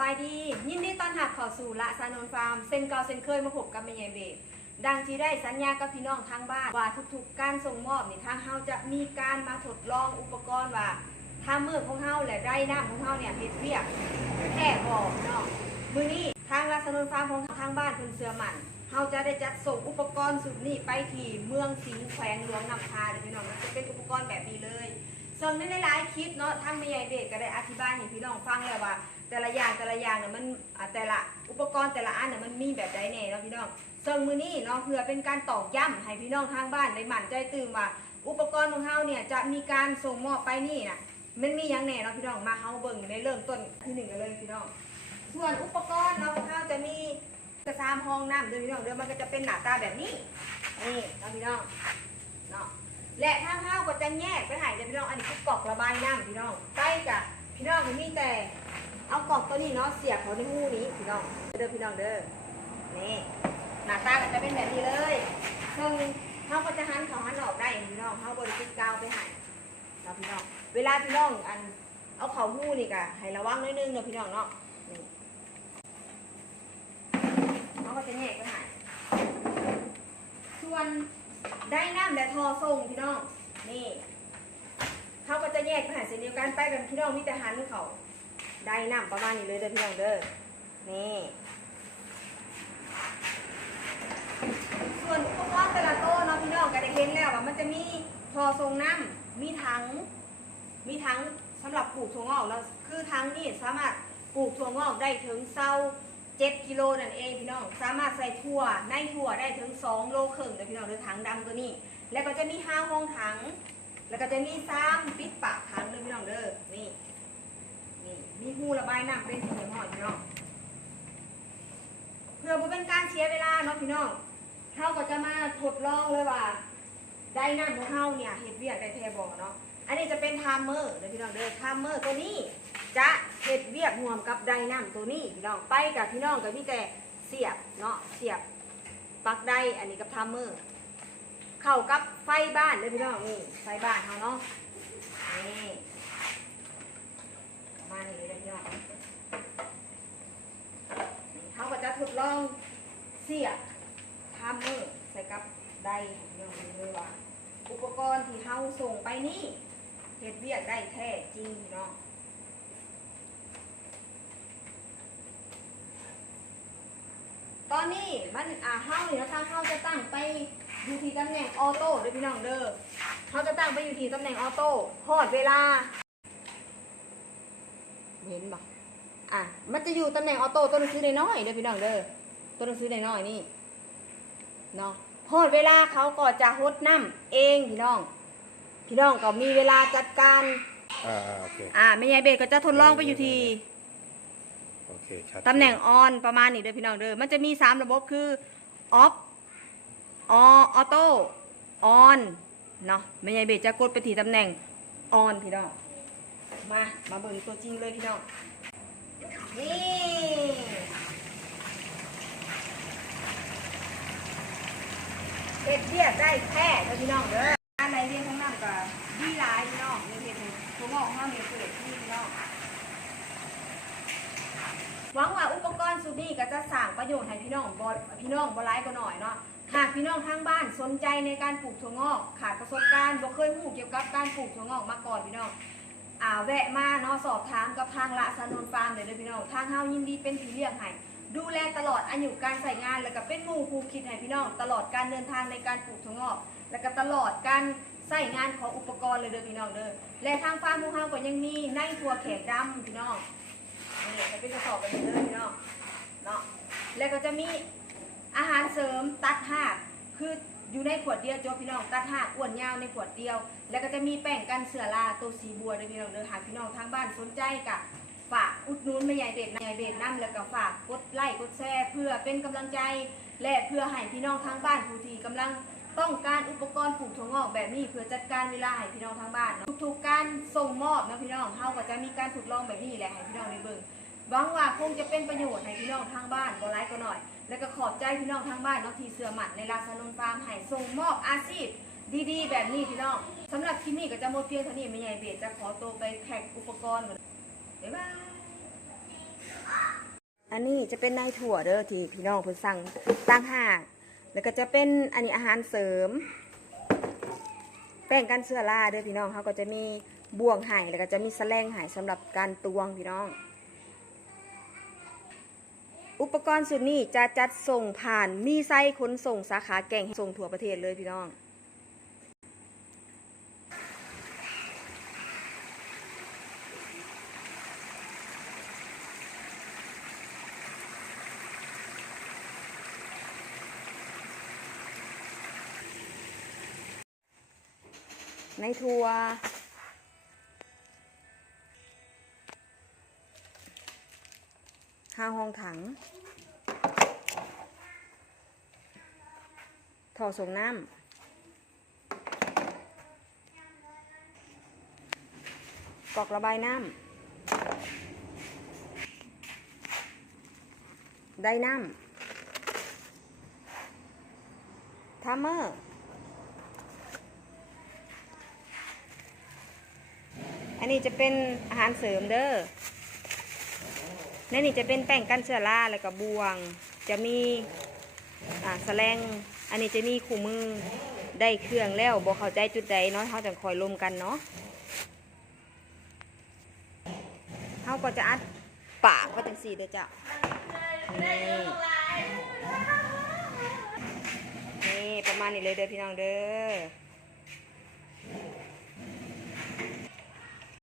บายดียินดีต้อนรับเข้าสู่ละซานนฟาร์มเส้นเก่าเส้นเคยมาพบกับแม่ใหญ่เบสดังที่ได้สัญญากับพี่น้องทางบ้านว่าทุกๆการส่งมอบนี่ทางเฮาจะมีการมาทดลองอุปกรณ์ว่าถ้ามือของเฮาและได้น้ำของเฮาเนี่ยเฮ็ดเวียกแท้บ่เนาะมื้อนี้ทางละซานนฟาร์มของทางบ้านเพิ่นเชื่อมั่นเฮาจะได้จัดส่งอุปกรณ์สุดนี้ไปที่เมืองสิงห์แขวงหลวงนำพาเด้อพี่น้องมันจะเป็นอุปกรณ์แบบนี้เลยซึ่งในหลายๆคลิปเนาะทางแม่ใหญ่เบสก็ได้อธิบายให้พี่น้องฟังแล้วว่าแต่ละอย่างเนี่ยมันแต่ละอุปกรณ์แต่ละอันเนี่ยมันมีแบบใดแน่เนาะพี่น้องซึ่งมื้อนี้เนาะเพื่อเป็นการตอกย้ำให้พี่น้องทางบ้านได้มั่นใจตื่นว่าอุปกรณ์ของเฮาเนี่ยจะมีการส่งมอบไปนี่น่ะมันมีอย่างแน่เนาะพี่น้องมาเฮาเบิ่งในเริ่มต้นที่1กันเลยพี่น้องส่วนอุปกรณ์เนาะเฮาจะมีกระซามห้องน้ำเด้อพี่น้องเด้อมันก็จะเป็นหน้าตาแบบนี้นี่เนาะพี่น้องเนาะและทางเฮาก็จะแยกไปให้เด้อพี่น้องอันนี้คือกรอกระบายน้ำพี่น้องใกล้กับพี่น้องมีแต่เอากล่องตัวนี้เนาะเสียบเขาในหูนี้พี่น้องเด้อพี่น้องเด้อนี่หน้าตาก็จะเป็นแบบนี้เลยซึ่งเขาก็จะหันเขาหันออกได้พี่น้องเขาบริจิตกาวไปให้เราพี่น้องเวลาพี่น้องอันเอาเขาหูนี่ก็ให้ระวังนิดนึงเนาะพี่น้องเนาะนี่เขาก็จะแยกไปให้ส่วนได้น้ำและทอส่งพี่น้องนี่เขาก็จะแยกไปให้เส้นเดียวกันไปกันพี่น้องมีแต่หันเขาได้น้ำประมาณนี้เลยเด้อพี่น้องเด้อนี่ส่วนอุปกรณ์แต่ละโต๊ะเนาะพี่น้องก็ได้เห็นแล้วว่ามันจะมีทอทรงน้ำมีถังสำหรับปลูกถั่วงอกแล้วคือถังนี่สามารถปลูกถั่วงอกได้ถึง7 กิโลนั่นเองพี่น้องสามารถใส่ถั่วในถั่วได้ถึง2 โลครึ่งเด้อพี่น้องเด้อถังดำตัวนี้แล้วก็จะมี5 ห้องถังแล้วก็จะมี3ปิดปากถังเด้อพี่น้องเด้อนี่มีหูระบายน้ำเป็นสีเหลืองหอยพี่น้องเพื่อบ่เป็นการเสียเวลาเนาะพี่น้องเขาก็จะมาทดลองเลยว่าได้น้ำของเขาเนี่ยเห็ดเวียกได้แทบ่เนาะอันนี้จะเป็นไทม์เมอร์เดี๋ยวพี่น้องเด้อไทม์เมอร์ตัวนี้จะเห็ดเวียกรวมกับได้น้ำตัวนี้พี่น้องไปกับพี่น้องกับพี่แต่เสียบเนาะเสียบปลั๊กได้อันนี้กับไทม์เมอร์เข้ากับไฟบ้านเลยพี่น้องนี่ไฟบ้านเขาเนาะนี่มานี่เลยพี่น้องเขาก็จะทดลองเสียบไทม์เมอร์ใส่กับได้พี่น้องเลยว่าอุปกรณ์ที่เขาส่งไปนี่เฮ็ดเวียกได้แท้จริงพี่น้องตอนนี้มันเฮาเนี่ยนะคะเฮาจะตั้งไปอยู่ที่ตำแหน่งออโต้ด้วยพี่น้องเด้อเขาจะตั้งไปอยู่ที่ตำแหน่งออโต้ฮอดเวลาเห็นบ่มันจะอยู่ตำแหน่งออโต้ตัวหนังสือน้อยๆเด้อพี่น้องเด้อตัวหนังสือน้อยๆนี่เนาะฮอดเวลาเขาก็จะฮดน้ำเองพี่น้องก็มีเวลาจัดการโอเคแม่ยายเบสก็จะทดลองไปอยู่ที่โอเคชัดตำแหน่งออนประมาณนี้เด้อพี่น้องเด้อมันจะมี3ระบบคือออฟออโต้ออนเนาะแม่ยายเบสจะกดไปที่ตำแหน่งออนพี่น้องมาเบิ่งตัวจริงเลยพี่น้องนี่เฮ็ดเวียกได้แท้เด้อพี่น้องเด้ออันไหนเรียนข้างน้ำก็ดีหลายพี่น้องเฮ็ดตัวงอกข้างนี้เกิดที่พี่น้องหวังว่าอุปกรณ์สุดนี้ก็จะสร้างประโยชน์ให้พี่น้องบ่ร้ายก็หน่อยเนาะหากพี่น้องทางบ้านสนใจในการปลูกถั่วงอกขาดประสบการณ์บ่เคยรู้เกี่ยวกับการปลูกถั่วงอกมาก่อนพี่น้องแวะมาเนาะสอบถามกับทางละซานนฟาร์มเลยเด้อพี่น้องทางเฮายินดีเป็นพี่เลี้ยงให้ดูแลตลอดอายุการใช้งานแล้วก็เป็นหมู่ครูคิดให้พี่น้องตลอดการเดินทางในการปลูกถั่วงอกแล้วก็ตลอดการใช้งานของอุปกรณ์เลยเด้อพี่น้องเด้อและทางฟาร์มของเฮาก็ยังมีในถั่วแขกดำพี่น้องนี่จะเป็นกระสอบไปเลยพี่น้องเนาะแล้วก็จะมีอาหารเสริมตัดหากคืออยู่ในขวดเดียวจบพี่น้องตัดหากอ้วนยาวในขวดเดียวแล้วก็จะมีแป้งกันเสือราตัวสีบัวด้วยพี่น้องเด้อหากพี่น้องทางบ้านสนใจกับฝากอุดหนุนแม่ใหญ่เบสน้ำแล้วก็ฝากกดไลค์กดแชร์เพื่อเป็นกำลังใจและเพื่อให้พี่น้องทางบ้านผู้ที่กำลังต้องการอุปกรณ์ปลูกถั่วงอกแบบนี้เพื่อจัดการเวลาให้พี่น้องทางบ้านทุกๆการส่งมอบนะพี่น้องเฮาก็จะมีการทดลองแบบนี้แหละให้พี่น้องได้เบิ่งหวังว่าคงจะเป็นประโยชน์ให้พี่น้องทางบ้านบ่ร้ายก็หน่อยแล้วก็ขอบใจพี่น้องทางบ้านเนาะที่เชื่อมั่นในละซานนฟาร์มให้ส่งมอบอาชีพดีๆแบบนี้พี่น้องสำหรับคลิปนี้ก็จะหมดเพียงเท่านี้แม่ใหญ่เบสจะขอตัวไปแพ็คอุปกรณ์ก่อนบ๊ายบาย อันนี้จะเป็นนายถั่วเด้อที่พี่น้องเพิ่นสั่งต่างหากแล้วก็จะเป็นอันนี้อาหารเสริม แป้งกันเชื้อราเด้อพี่น้องเขาก็จะมีบ่วงไห่แล้วก็จะมีแสลงไห่สำหรับการตวงพี่น้อง อุปกรณ์สุดนี้จะจัดส่งผ่านมีไซต์ขนส่งสาขาแก่งส่งทั่วประเทศเลยพี่น้องในทัว5 ห้องถังท่อส่งน้ำกอกระบายน้ำได้น้ำทัมเมอร์อันนี้จะเป็นอาหารเสริมเด้อนี่จะเป็นแป้งกันเชื้อราแล้วก็บวงจะมีแสลงอันนี้จะมีคู่มือได้เครื่องแล้วบอกเข้าใจจุดใดเนาะเขาจะคอยลมกันเนาะเขาก็จะอัดปากก็จังสี่เด้อจ้ะนี่ประมาณนี้เลยเด้อพี่น้องเด้อ